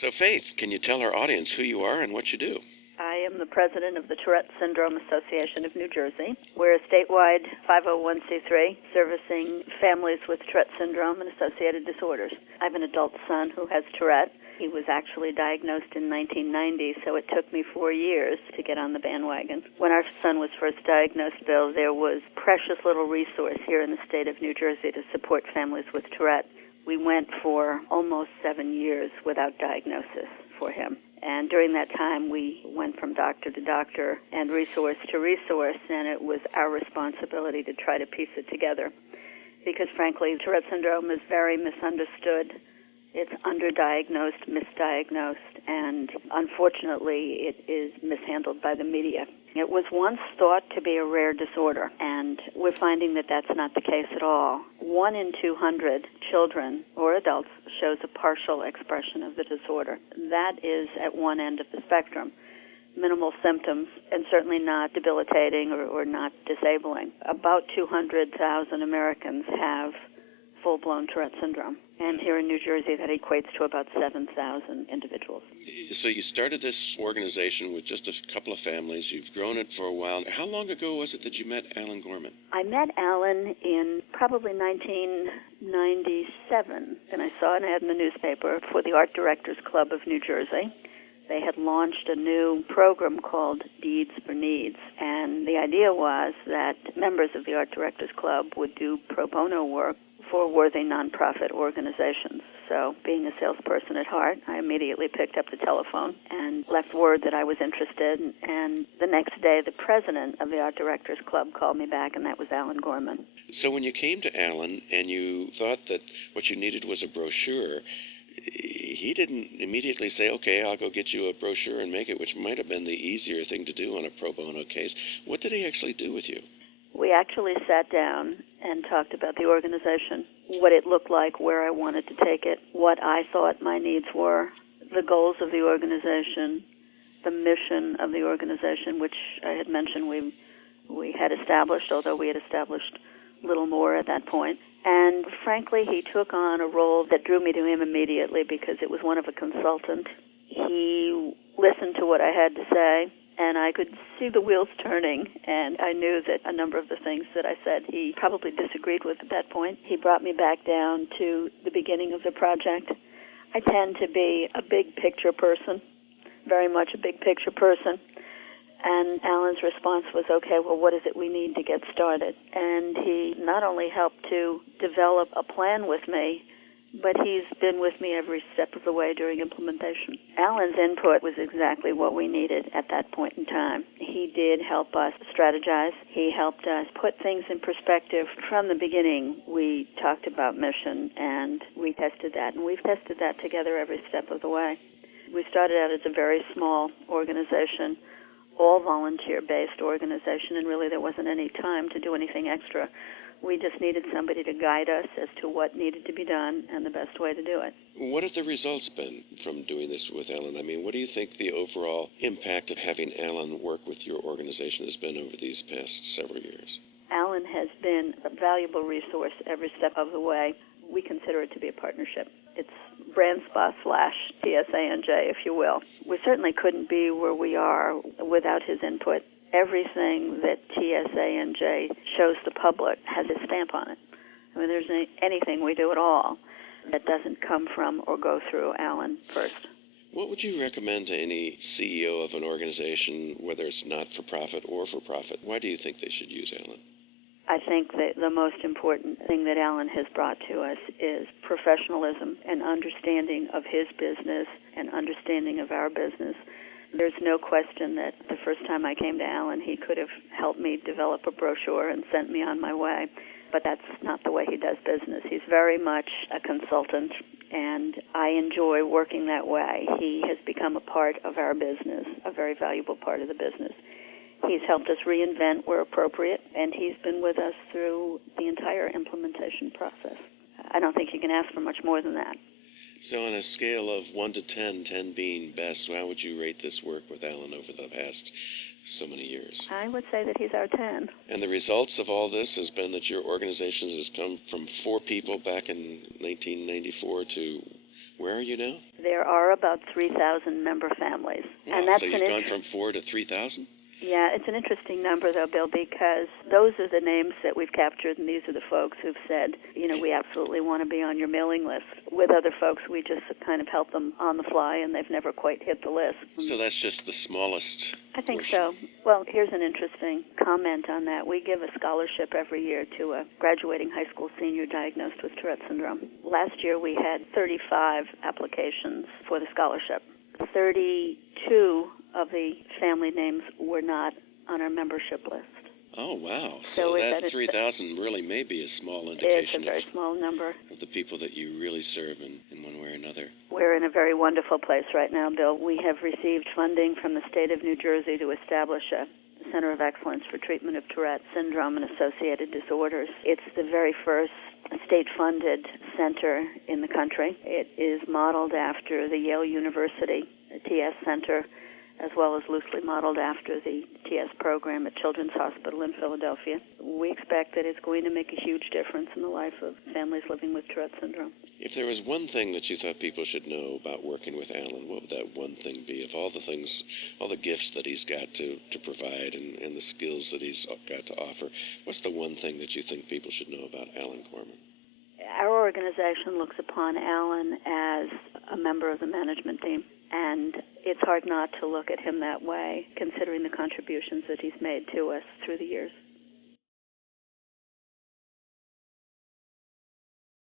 So, Faith, can you tell our audience who you are and what you do? I am the president of the Tourette Syndrome Association of New Jersey. We're a statewide 501c3 servicing families with Tourette syndrome and associated disorders. I have an adult son who has Tourette. He was actually diagnosed in 1990, so it took me 4 years to get on the bandwagon. When our son was first diagnosed, Bill, there was precious little resource here in the state of New Jersey to support families with Tourette. We went for almost 7 years without diagnosis for him. And during that time, we went from doctor to doctor and resource to resource, and it was our responsibility to try to piece it together. Because, frankly, Tourette syndrome is very misunderstood. It's underdiagnosed, misdiagnosed, and unfortunately, it is mishandled by the media. It was once thought to be a rare disorder, and we're finding that that's not the case at all. 1 in 200 children or adults shows a partial expression of the disorder. That is at one end of the spectrum. Minimal symptoms, and certainly not debilitating or not disabling. About 200,000 Americans have full-blown Tourette syndrome. And here in New Jersey, that equates to about 7,000 individuals. So you started this organization with just a couple of families. You've grown it for a while. How long ago was it that you met Allan Gorman? I met Allan in probably 1997, and I saw an ad in the newspaper for the Art Directors Club of New Jersey. They had launched a new program called Deeds for Needs, and the idea was that members of the Art Directors Club would do pro bono work for worthy nonprofit organizations. So, being a salesperson at heart, I immediately picked up the telephone and left word that I was interested. And the next day, the president of the Art Directors Club called me back, and that was Allan Gorman. So when you came to Allan and you thought that what you needed was a brochure, he didn't immediately say, okay, I'll go get you a brochure and make it, which might have been the easier thing to do on a pro bono case. What did he actually do with you? We actually sat down and talked about the organization, what it looked like, where I wanted to take it, what I thought my needs were, the goals of the organization, the mission of the organization, which I had mentioned we had established, although we had established little more at that point. And frankly, he took on a role that drew me to him immediately because it was one of a consultant. He listened to what I had to say, and I could see the wheels turning, and I knew that a number of the things that I said he probably disagreed with at that point. He brought me back down to the beginning of the project. I tend to be a big picture person, very much a big picture person, and Allan's response was, okay, well, what is it we need to get started? And he not only helped to develop a plan with me, but he's been with me every step of the way during implementation. Allan's input was exactly what we needed at that point in time. He did help us strategize. He helped us put things in perspective. From the beginning, we talked about mission, and we tested that, and we've tested that together every step of the way. We started out as a very small organization, all volunteer-based organization, and really there wasn't any time to do anything extra. We just needed somebody to guide us as to what needed to be done and the best way to do it. What have the results been from doing this with Allan? I mean, what do you think the overall impact of having Allan work with your organization has been over these past several years? Allan has been a valuable resource every step of the way. We consider it to be a partnership. It's brand spa / TSA&J, if you will. We certainly couldn't be where we are without his input. Everything that TSA&J shows the public has his stamp on it. I mean, there's anything we do at all that doesn't come from or go through Allan first. What would you recommend to any CEO of an organization, whether it's not-for-profit or for-profit? Why do you think they should use Allan? I think that the most important thing that Allan has brought to us is professionalism and understanding of his business and understanding of our business. There's no question that the first time I came to Allan, he could have helped me develop a brochure and sent me on my way, but that's not the way he does business. He's very much a consultant, and I enjoy working that way. He has become a part of our business, a very valuable part of the business. He's helped us reinvent where appropriate, and he's been with us through the entire implementation process. I don't think you can ask for much more than that. So on a scale of 1 to 10, 10 being best, how would you rate this work with Allan over the past so many years? I would say that he's our 10. And the results of all this has been that your organization has come from 4 people back in 1994 to Where are you now? There are about 3,000 member families. Wow, and that's so you've gone from 4 to 3,000? Yeah, it's an interesting number, though, Bill, because those are the names that we've captured, and these are the folks who've said, we absolutely want to be on your mailing list. With other folks, we just kind of help them on the fly, and they've never quite hit the list. So that's just the smallest I think portion. so. Well, here's an interesting comment on that. We give a scholarship every year to a graduating high school senior diagnosed with Tourette syndrome. Last year, we had 35 applications for the scholarship. 32 of the family names were not on our membership list. Oh, wow. So that 3,000 really may be a small indication it's a very small number of the people that you really serve in one way or another. We're in a very wonderful place right now, Bill. We have received funding from the state of New Jersey to establish a Center of Excellence for Treatment of Tourette Syndrome and Associated Disorders. It's the very first state-funded center in the country. It is modeled after the Yale University TS Center, as well as loosely modeled after the TS program at Children's Hospital in Philadelphia. We expect that it's going to make a huge difference in the life of families living with Tourette syndrome. If there was one thing that you thought people should know about working with Allan, what would that one thing be? Of all the things, all the gifts that he's got to provide and the skills that he's got to offer, what's the one thing that you think people should know about Allan Gorman? Our organization looks upon Allan as a member of the management team, and it's hard not to look at him that way, considering the contributions that he's made to us through the years.